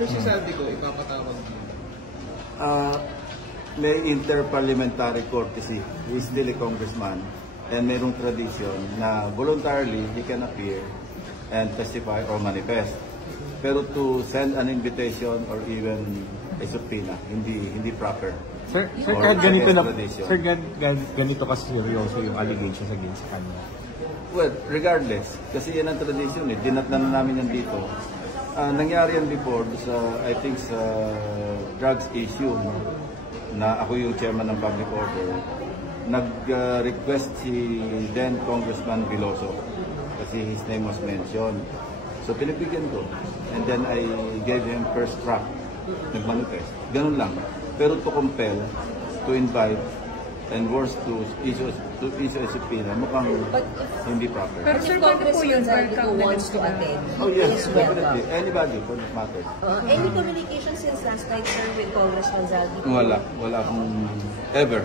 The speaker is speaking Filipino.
Pero si Saldi ko, ipapatawag dito. May interparliamentary courtesy. He is still a congressman. And mayroong tradition na voluntarily he can appear and testify or manifest. Pero to send an invitation or even a subpoena, hindi proper. Sir, kahit ganito na, sir, ganito kasi seryoso yung allegations against kanya. Well, regardless, kasi yan ang tradition eh. Dinatnan na namin yan dito. Nangyari yan before sa, I think, sa drugs issue, no? Na ako yung chairman ng public order. Nag-request si then Congressman Veloso kasi his name was mentioned. So pinibigyan ko. And then I gave him first track. Nag-manifest. Ganun lang. Pero to compel, to invite, and worse to issue a subpoena, mukhang hindi proper. Pero sir, paano po yun who wants to attend? Oh yes, definitely. Anybody for that matter. Any communication since last night, sir, with Congressman Zaldi? Wala akong ever.